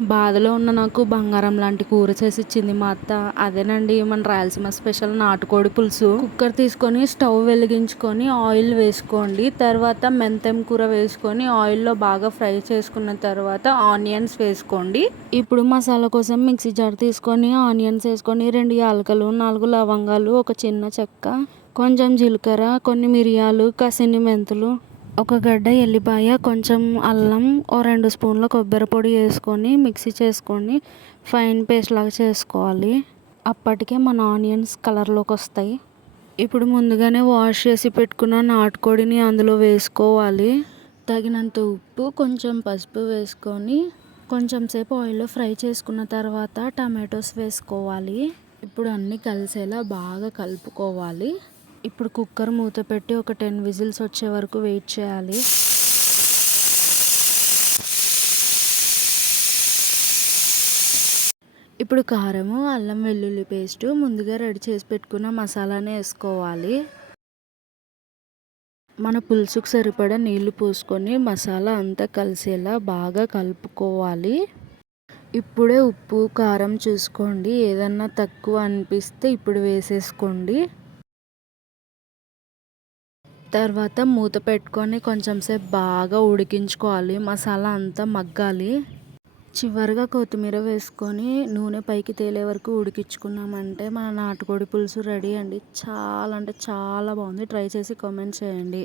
బాధలో ఉన్న నాకు బంగారం లాంటి కూర చేసి ఇచ్చింది మా అత్త. అదేనండి మన రాయలసీమ స్పెషల్ నాటుకోడి పులుసు. కుక్కర్ తీసుకొని స్టవ్ వెలిగించుకొని ఆయిల్ వేసుకోండి. తర్వాత మెంతెం కూర వేసుకొని ఆయిల్లో బాగా ఫ్రై చేసుకున్న తర్వాత ఆనియన్స్ వేసుకోండి. ఇప్పుడు మసాలా కోసం మిక్సీ జార్ తీసుకొని ఆనియన్స్ వేసుకొని 2 యాలకులు, 4 లవంగాలు, ఒక చిన్న చెక్క, కొంచెం జీలకర్ర, కొన్ని మిరియాలు, కసిన్ని మెంతులు, ఒక గడ్డ ఎల్లిపాయ, కొంచెం అల్లం, ఓ 2 స్పూన్ల కొబ్బరి పొడి వేసుకొని మిక్సీ చేసుకొని ఫైన్ పేస్ట్ లాగా చేసుకోవాలి. అప్పటికే మన ఆనియన్స్ కలర్లోకి వస్తాయి. ఇప్పుడు ముందుగానే వాష్ చేసి పెట్టుకున్న నాటుకోడిని అందులో వేసుకోవాలి. తగినంత ఉప్పు, కొంచెం పసుపు వేసుకొని కొంచెం సేపు ఆయిల్లో ఫ్రై చేసుకున్న తర్వాత టమాటోస్ వేసుకోవాలి. ఇప్పుడు అన్నీ కలిసేలా బాగా కలుపుకోవాలి. ఇప్పుడు కుక్కర్ మూత పెట్టి ఒక 10 విజిల్స్ వచ్చే వరకు వెయిట్ చేయాలి. ఇప్పుడు కారము, అల్లం వెల్లుల్లి పేస్టు, ముందుగా రెడీ చేసి పెట్టుకున్న మసాలాని వేసుకోవాలి. మన పులుసుకు సరిపడా నీళ్లు పోసుకొని మసాలా అంతా కలిసేలా బాగా కలుపుకోవాలి. ఇప్పుడే ఉప్పు, కారం చూసుకోండి. ఏదన్నా తక్కువ అనిపిస్తే ఇప్పుడు వేసేసుకోండి. తర్వాత మూత పెట్టుకొని కొంచెం సేపు బాగా ఉడికించుకోవాలి. మసాలా అంతా మగ్గాలి. చివరిగా కొత్తిమీర వేసుకొని నూనె పైకి తేలే వరకు ఉడికించుకున్నామంటే మన నాటుకోడి పులుసు రెడీ అండి. చాలా అంటే చాలా బాగుంది. ట్రై చేసి కామెంట్ చేయండి.